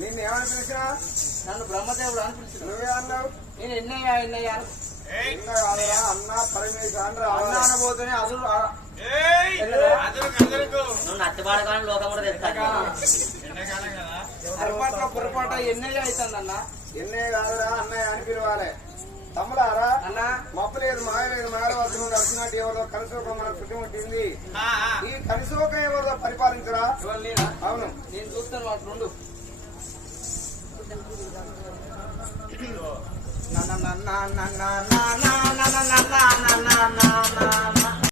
నిన్ను ఏమని పిలిచినా? నన్ను బ్రహ్మదేవుడు అని పిలిచిన. నువ్వే అన్నావు. నేను ఎన్నయ్యా అన్న పరమేశ్వర అన్న అనబోతేనే అదురు నువ్వు నచ్చబాడగానే లోకం కూడా తెస్తాను. పొరపాట ఎన్నయ్య అవుతుందన్న. ఎన్నే కాదురా అన్నయ్య అని పిలవాలి. తమ్ముడారా అన్న మప్పలేదు మాయలేదు మాయవలసిన నడిచినట్టు ఎవరిదో కనిసోకం మనకు చుట్టుముట్టింది. ఈ కనిసోకం ఎవరిదో పరిపాలించరా? అవును, నేను చూస్తాను వాటి రెండు.